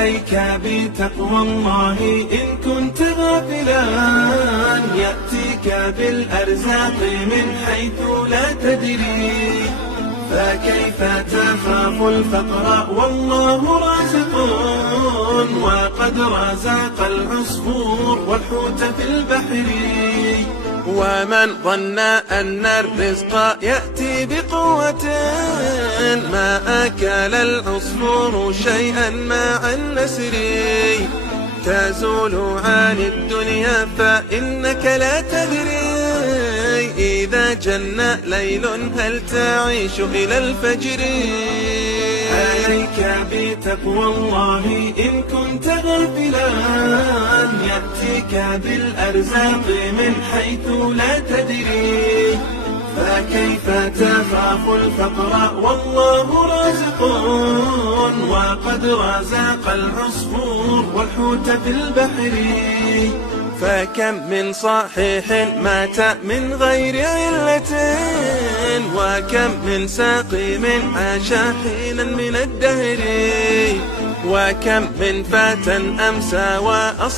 عليك بتقوى الله إن كنت غافلا، يأتيك بالأرزاق من حيث لا تدري، فكيف تخاف الفقر والله رازق، وقد رزق العصفور والحوت في البحر. ومن ظن أن الرزق يأتي بقوة، ما أكل العصفور شيئا مع النسر. تزول عن الدنيا فإنك لا تدري، إذا جن ليل هل تعيش إلى الفجر. عليك بتقوى الله إن كنت غافلا، يأتيك بالأرزاق من حيث لا تدري، فكيف تخاف الفقر والله رازق، وقد رزق العصفور والحوت في البحر. فكم من صحيح مات من غير علة، وكم من سقيم عاش حينا من الدهر، وكم من فتى أمسى وأصبح